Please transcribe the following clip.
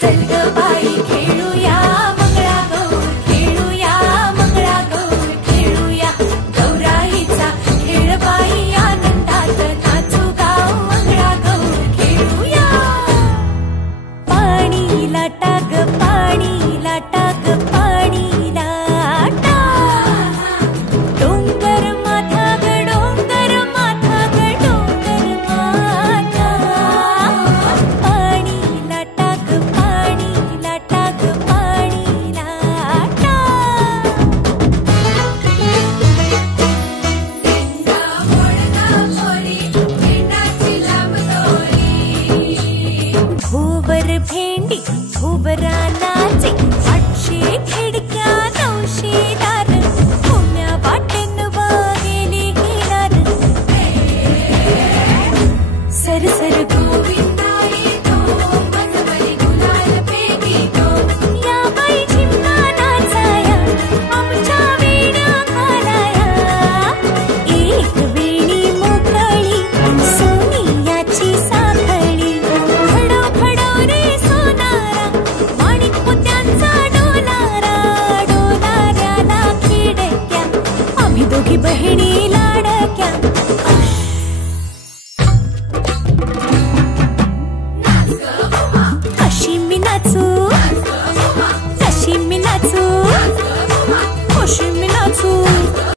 चल ग बाई खेळूया मंगळागौर, खेळूया मंगळागौर, खेळूया गौराईचा खेळ बाई, आनंदात नाचू गाव मंगळागौर खेळूया. पाणी लाटा ग पाणी लाटा ग पाणी लाटा, डोंगर माथा ग डोंगर माथा ग डोंगर माथा. पाणी लाटा ग पाणी लाटा ग पाणी लाटा. भोवर भेंडी भोवरा नाचे, 800 खिडक्या 900